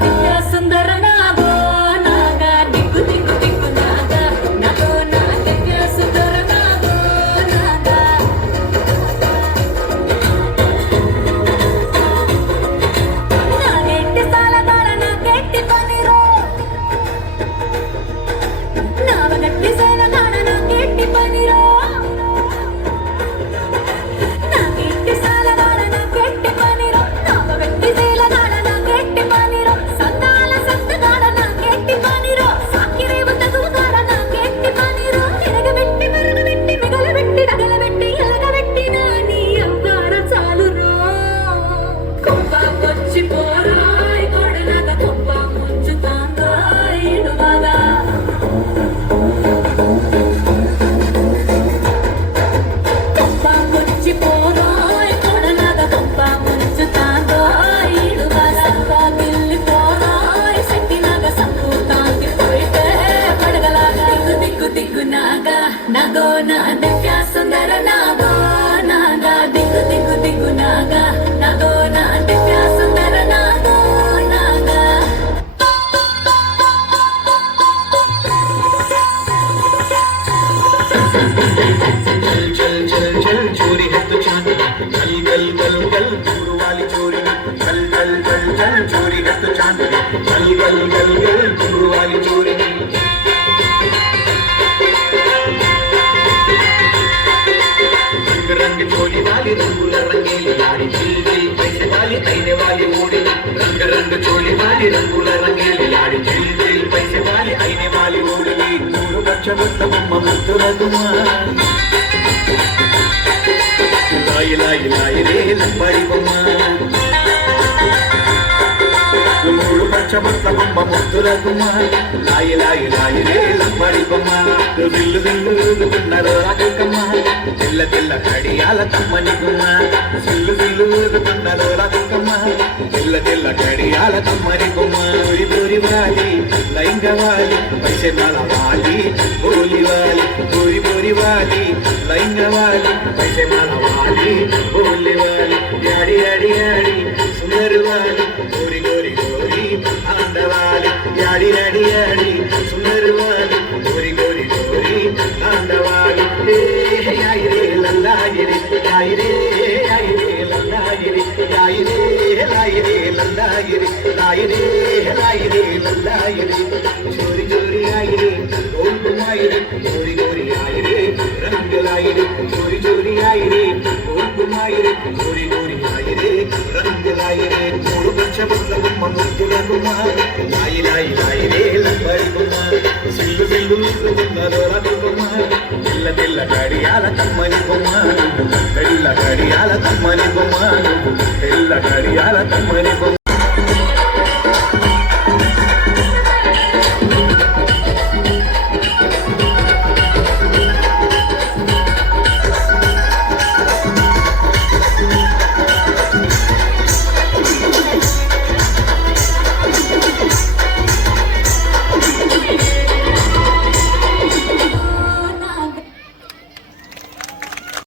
దివ్య సుందర నాగో నాగా దిక్కు దిక్కు దిక్కు నాగా నాగో నా దివ్య సుందర నాగో నాగా నా గెట్టి సాలగాడ నా గెట్టి పనిరో నావగట్టి సేనగాడ నా గెట్టి పనిరో నాగో నా దివ్య సుందర నాగో నాగా దిక్కు దిక్కు దిక్కు నాగా నాగో నా దివ్య సుందర నాగో నాగా चल चल चल चोरी है तो चांद गल गल गल गल दूर वाली चोरी चल चल चल चल चोरी है तो चांद गल गल गल गल दूर वाली चोरी रंग चोली वाली रंगूला रंगीली लाड़ी दिल दिल पैसे वाली आईने वाली ओड़ी रंग रंग चोली वाली रंगूला रंगीली लाड़ी दिल दिल पैसे वाली आईने वाली ओड़ी नूरू बच्चा बम्मा मुद्दुलगुमा लाई लाई लाई रे लंबाड़ी बम्मा నూరు పచ్చబొట్ల బొమ్మ ముద్దుల గుమ్మ లాయి లాయి లాయి రే లంబడి బొమ్మ విల్లు విల్లు ఊదుతున్నారు రాకమ్మ తెల్ల తెల్ల కడియాల కమ్మని గుమ్మ సిల్లు సిల్లు ఊదుతున్నారు రాకమ్మ తెల్ల తెల్ల కడియాల కమ్మని గుమ్మ ఊరి పూరి వాలి లైంగ వాలి పైసె మాల వాలి బోలి వాలి పూరి పూరి వాలి లైంగ వాలి పైసె మాల వాలి బోలి వాలి యాడి యాడి యాడి సుందరు వాలి గోరి గోరి గోరి ఆండవాలి యాడి యాడి యాడి సుందరు వాలి గోరి గోరి గోరి ఆండవాలి యాయి రే లల్లాయి రే యాయి రే యాయి రే లల్లాయి రే యాయి రే లాయి రే లల్లాయి రే లాయి రే లాయి రే లల్లాయి రే చోరి చోరి ఆయి రే గోల్కుమాయి రే గోరి గోరి ఆయి రే రంగులాయి రే చోరి చోరి ఆయి రే గోల్కుమాయి రే గోరి గోరి ఆయి రే రంగులాయి రే మూడు పంచబొట్ల బొమ్మ ముద్దుల గుమ్మ లాయి లాయి లాయి రే లంబడి బొమ్మ సిల్లు సిల్లు ఉన్నదో రఘు బొమ్మ తెల్ల తెల్ల గడియాల కమ్మని బొమ్మ తెల్ల గడియాల కమ్మని బొమ్మ తెల్ల గడియాల కమ్మని బొమ్మ